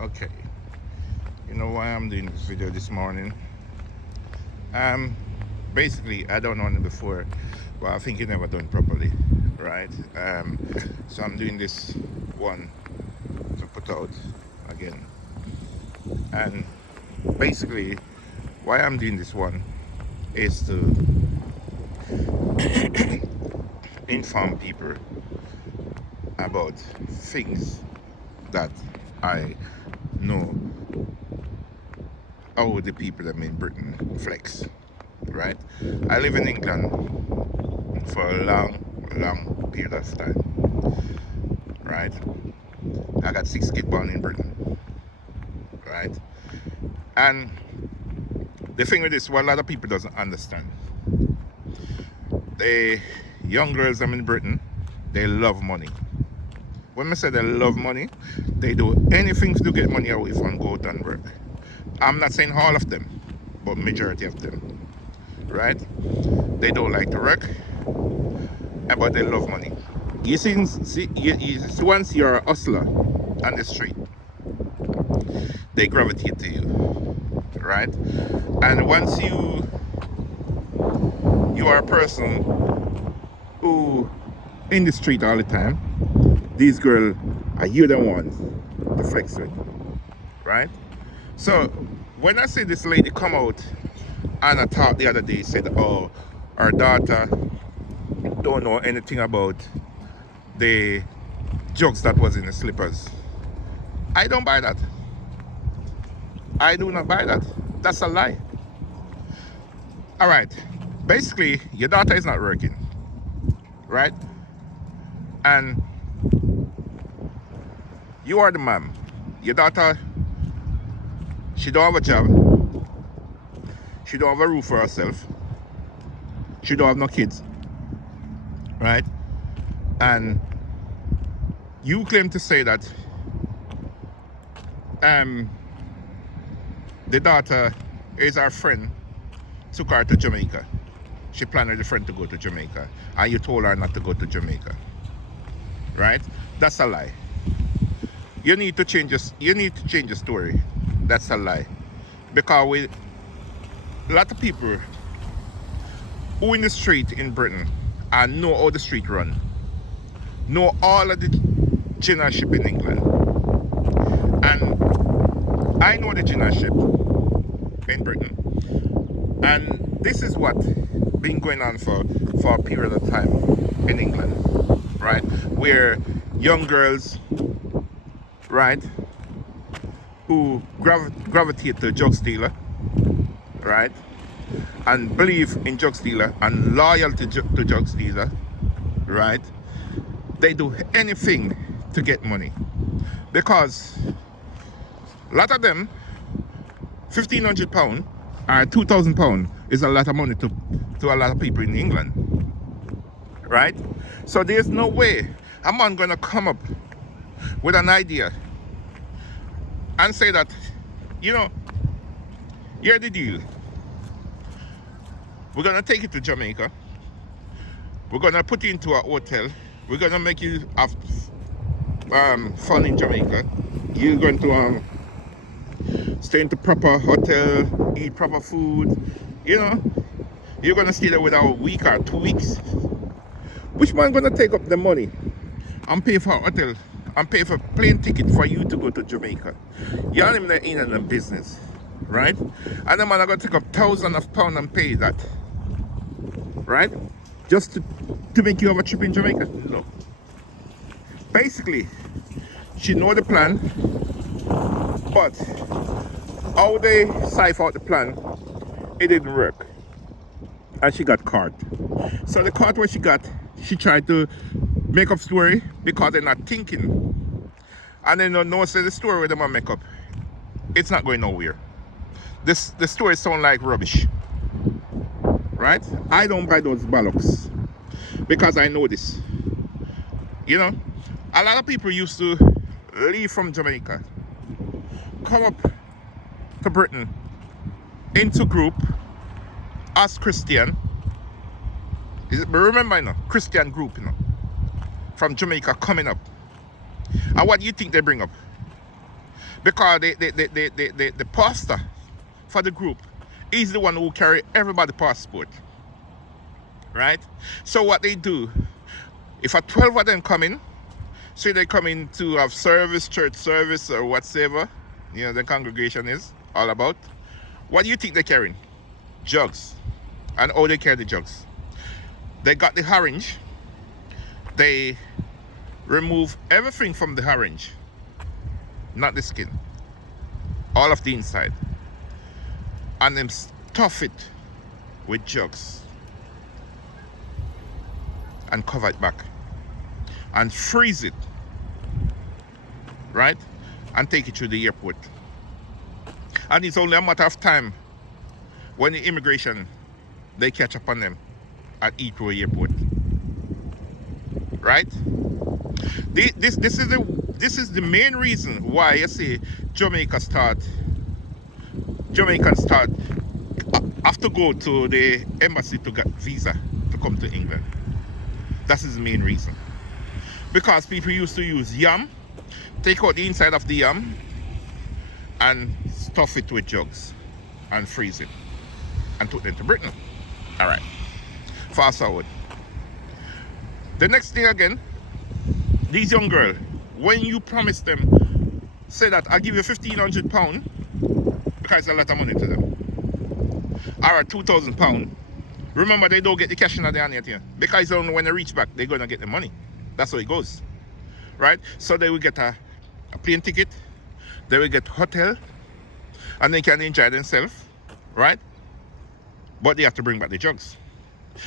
Okay, you know why I'm doing this video this morning? Um, Basically, I don't know it before, but I think it never done properly, right? So I'm doing this one to put out again, and basically, why I'm doing this one is to inform people about things that I know how the people that in Britain flex, right? I live in England for a long period of time, right? I got 6 kids born in Britain, right? And the thing with this, what a lot of people doesn't understand, the young girls I'm in Britain, they love money. When I say they love money, they do anything to get money away from go out and work. I'm not saying all of them, but majority of them, right? They don't like to work, but they love money. Once you're a hustler on the street, they gravitate to you, right? And once you are a person who in the street all the time, these girls are you the ones to flex with, right? So when I see this lady come out and I talked the other day, said, oh, her daughter don't know anything about the drugs that was in the slippers. I don't buy that. I do not buy that. That's a lie. All right. Basically, your daughter is not working, right? And you are the mom. Your daughter, she don't have a job. She don't have a roof for herself. She don't have no kids, right? And you claim to say that the daughter is our friend, took her to Jamaica. She planned with a friend to go to Jamaica, and you told her not to go to Jamaica, right? That's a lie. You need to change the story. That's a lie, because with a lot of people who in the street in Britain and know how the street run, know all of the generalship in England, and I know the generalship in Britain, and this is what been going on for a period of time in England, right? Where young girls, right, who gravitate to drug dealer, right, and believe in drug dealer and loyal to drug dealer, right, they do anything to get money, because a lot of them, £1,500 or £2,000 is a lot of money to a lot of people in England, right? So there's no way a man gonna come up with an idea and say that, you know, here's the deal. We're gonna take you to Jamaica. We're gonna put you into a hotel. We're gonna make you have fun in Jamaica. You're going to stay in the proper hotel, eat proper food. You know, you're gonna stay there without a week or 2 weeks. Which man gonna take up the money and pay for a hotel and pay for plane ticket for you to go to Jamaica? You aren't even in the business, right? And the man are gonna take up thousands of pounds and pay that, right? Just to make you have a trip in Jamaica? No. Basically, she know the plan, but how they cipher out the plan, it didn't work, and she got caught. So the caught what she got, she tried to make up story because they're not thinking, and they don't know say the story with them and make up. It's not going nowhere. The story sound like rubbish, right? I don't buy those bollocks because I know this. You know, a lot of people used to leave from Jamaica, come up to Britain into group as Christian. But remember, you know, Christian group, you know, from Jamaica coming up. And what do you think they bring up? Because the pastor for the group is the one who carry everybody passport, right? So what they do, if a 12 of them come in, say they come in to have service, church service or whatsoever, the congregation is all about, what do you think they're carrying? Jugs. And how they carry the jugs? They got the orange, they remove everything from the orange, not the skin, all of the inside, and then stuff it with jugs and cover it back and freeze it, right, and take it to the airport. And it's only a matter of time when the immigration, they catch up on them at Heathrow Airport, right? This is the main reason why I say Jamaicans start have to go to the embassy to get visa to come to England. That is the main reason. Because people used to use yam, take out the inside of the yam and stuff it with jugs and freeze it and took them to Britain. All right, fast forward. The next thing again, these young girls, when you promise them, say that I'll give you £1,500 because it's a lot of money to them, or £2,000. Remember, they don't get the cash in their hand yet, because when they reach back, they're gonna get the money. That's how it goes, right? So they will get a plane ticket, they will get hotel, and they can enjoy themselves, right? But they have to bring back the jugs.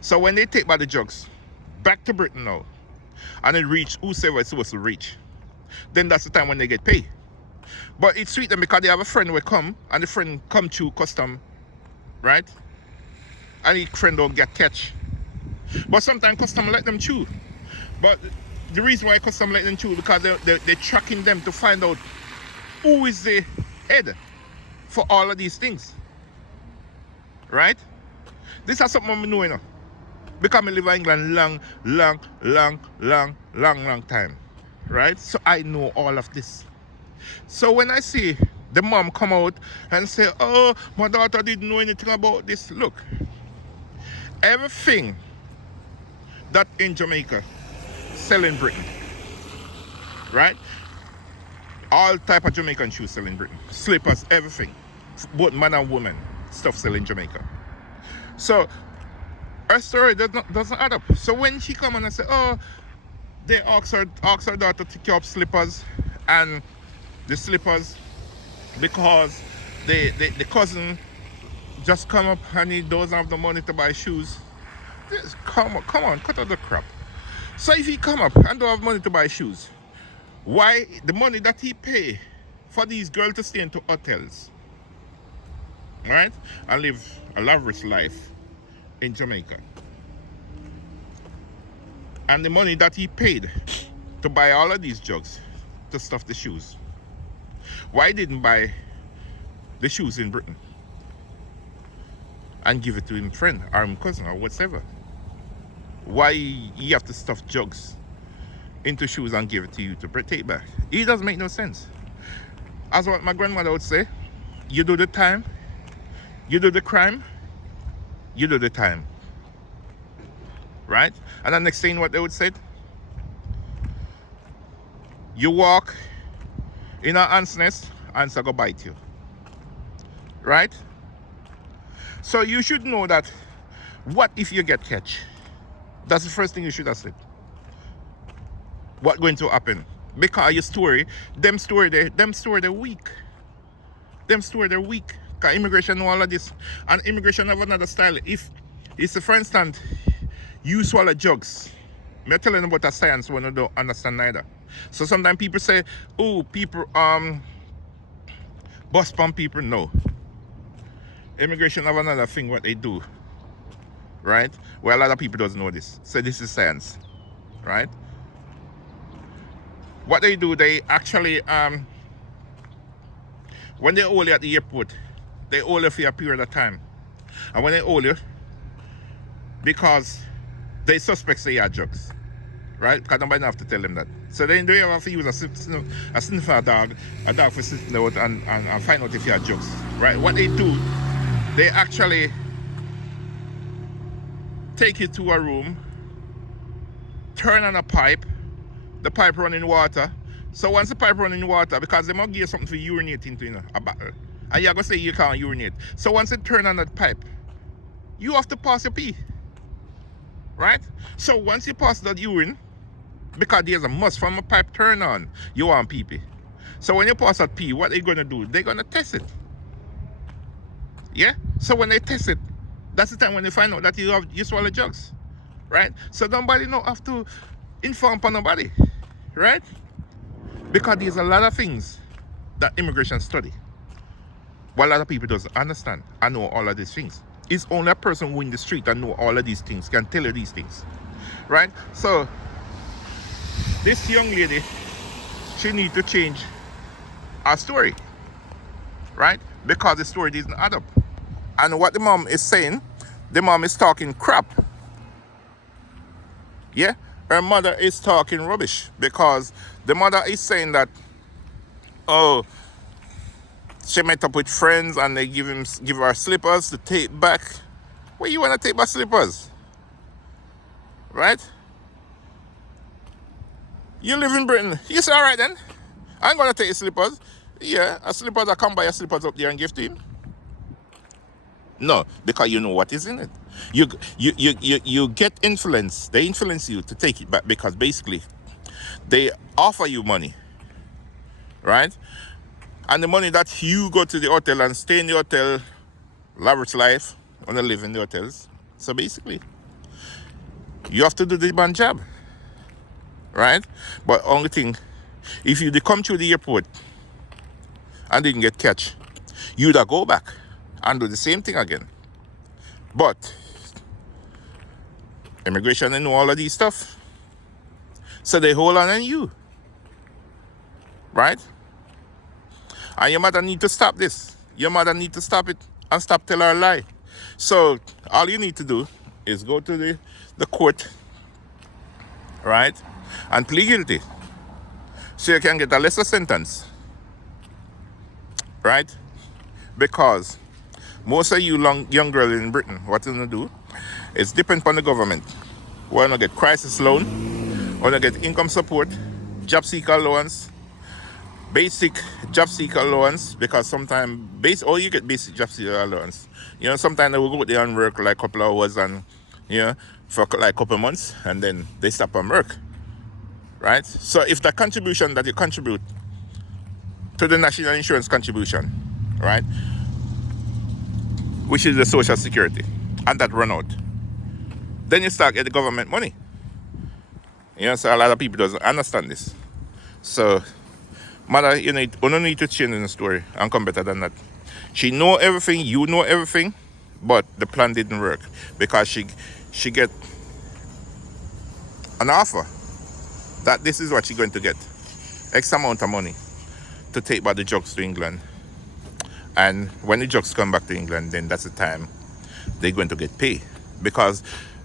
So when they take back the jugs back to Britain now, and it reach whosoever it's supposed to reach, then that's the time when they get paid. But it's sweet them because they have a friend who come, and the friend come through custom, right? And the friend don't get catch. But sometimes custom let them chew. But the reason why custom let them chew, because they're tracking them to find out who is the head for all of these things, right? This is something I know, because I live in England long time, right? So I know all of this. So when I see the mom come out and say, oh, my daughter didn't know anything about this, look, everything that in Jamaica sell in Britain, right? All type of Jamaican shoes sell in Britain, slippers, everything, both man and woman, stuff sell in Jamaica. So her story doesn't add up. So when she come and I say, oh, they ask her daughter to keep up slippers, and the slippers, because the cousin just come up and he doesn't have the money to buy shoes. Come on, cut out the crap. So if he come up and don't have money to buy shoes, why the money that he pay for these girls to stay into hotels, right, and live a lavish life in Jamaica, and the money that he paid to buy all of these jugs to stuff the shoes, why didn't buy the shoes in Britain and give it to him friend or him cousin or whatever? Why you have to stuff jugs into shoes and give it to you to take back? It doesn't make no sense. As what my grandmother would say, you do the time, you do the crime, you do the time, right? And the next thing what they would say, you walk in an ant's nest, ants are gonna bite you, right? So you should know that what if you get catch? That's the first thing you should have said. What going to happen? Because your story, them story they're weak. Them story they're weak. Because immigration know all of this. And immigration have another style. If it's for instance, you swallow jugs, I'm telling you about a science when you don't understand neither. So sometimes people say, oh, people bus pump people. No. Immigration have another thing what they do, right? Well, a lot of people doesn't know this. So this is science, right? What they do, they actually when they hold you at the airport, they hold you for a period of time. And when they hold you, because they suspect say you are drugs, right? Because nobody have to tell them that. So then they have to use a sniffer dog, a dog for sniffing out and find out if you have drugs. Right? What they do, they actually take you to a room, turn on a pipe, the pipe running water. So once the pipe running water, because they might give you something to urinate into, you know, a bottle. And you're going to say you can't urinate. So once they turn on that pipe, you have to pass your pee. Right? So once you pass that urine, because there's a must from a pipe turn on, you want pee-pee. So when you pass that pee, what they're going to do? They're going to test it. Yeah? So when they test it, that's the time when they find out that you swallow drugs. Right? So nobody no have to inform for nobody. Right? Because there's a lot of things that immigration study. What a lot of people doesn't understand. I know all of these things. It's only a person who in the street that know all of these things can tell you these things. Right? So this young lady, she needs to change her story. Right? Because the story doesn't add up. And what the mom is saying, the mom is talking crap. Yeah? Her mother is talking rubbish. Because the mother is saying that, oh, she met up with friends and they give her slippers to take back. Where you want to take back slippers? Right? You live in Britain. You say, all right then. I'm going to take your slippers. Yeah, a slippers, I come buy your slippers up there and give to him. No, because you know what is in it. You get influence. They influence you to take it back because basically they offer you money. Right? And the money that you go to the hotel and stay in the hotel, lavish life, and live in the hotels. So basically, you have to do the band job. Right? But only thing, if you come through the airport and didn't get catch, you'd have go back and do the same thing again. But immigration, they know all of these stuff. So they hold on you. Right? And your mother need to stop this. Your mother need to stop it and stop telling her a lie. So all you need to do is go to the court, right, and plead guilty. So you can get a lesser sentence. Right? Because most of you young girls in Britain, what you're going to do is depend upon the government. We're going to get crisis loan, we're going to get income support, job seeker allowance, basic job seeker allowance, because sometimes you get basic job seeker allowance. You know, sometimes they will go there and work like a couple of hours and, you know, for like a couple of months and then they stop and work. Right? So if the contribution that you contribute to the national insurance contribution, right, which is the social security, and that run out, then you start getting government money. You know, so a lot of people doesn't understand this. So mother, you need to change the story and come better than that. She know everything, you know everything, but the plan didn't work because she get an offer that this is what she's going to get. X amount of money to take back the drugs to England. And when the drugs come back to England, then that's the time they're going to get paid. Because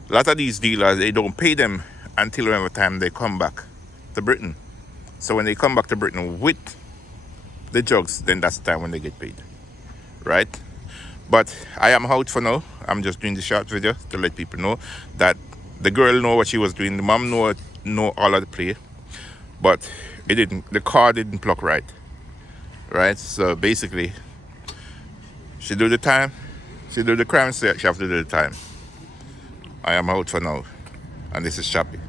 a lot of these dealers, they don't pay them until whatever time they come back to Britain. So when they come back to Britain with the drugs, then that's the time when they get paid. Right? But I am out for now. I'm just doing the short video to let people know that the girl know what she was doing. The mom know all of the play. But the car didn't pluck right. Right? So basically, she do the time, she do the crime, so she have to do the time. I am out for now. And this is Chappy.